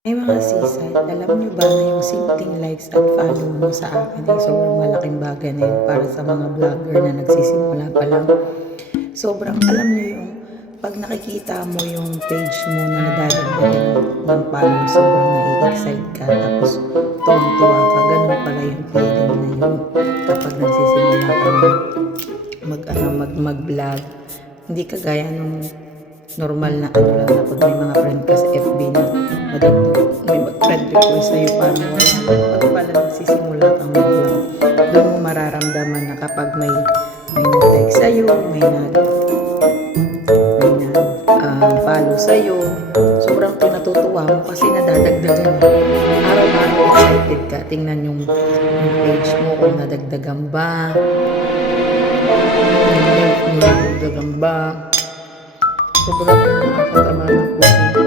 Ay mga sisay, alam niyo ba na yung simpleng likes at follow mo sa akin ay sobrang malaking bagay na yun para sa mga vlogger na nagsisimula pa lang. Sobrang alam niyo yung 'pag nakikita mo yung page mo na nadadagdagan ng follow, sobrang nai-excite ka tapos tuwang-tuwa ka, gano'n pala yung feeling na yun kapag nagsisimula ka ng mag-vlog. Hindi kagaya nung normal na ano lang na 'pag may mga friend ka sa FB na may mag-friend request sa'yo parang wala. 'Pag pala nagsisimula kang mag-vlog, dun mo mararamdaman na kapag may nag-like sa'yo, follow sa'yo, sobrang pinatutuwa mo kasi nadadagdagan araw-araw excited ka. Tingnan yung page mo kung nadagdagan ba, yung like mo nadagdagan ba. Sobrang nakakatama ng puso.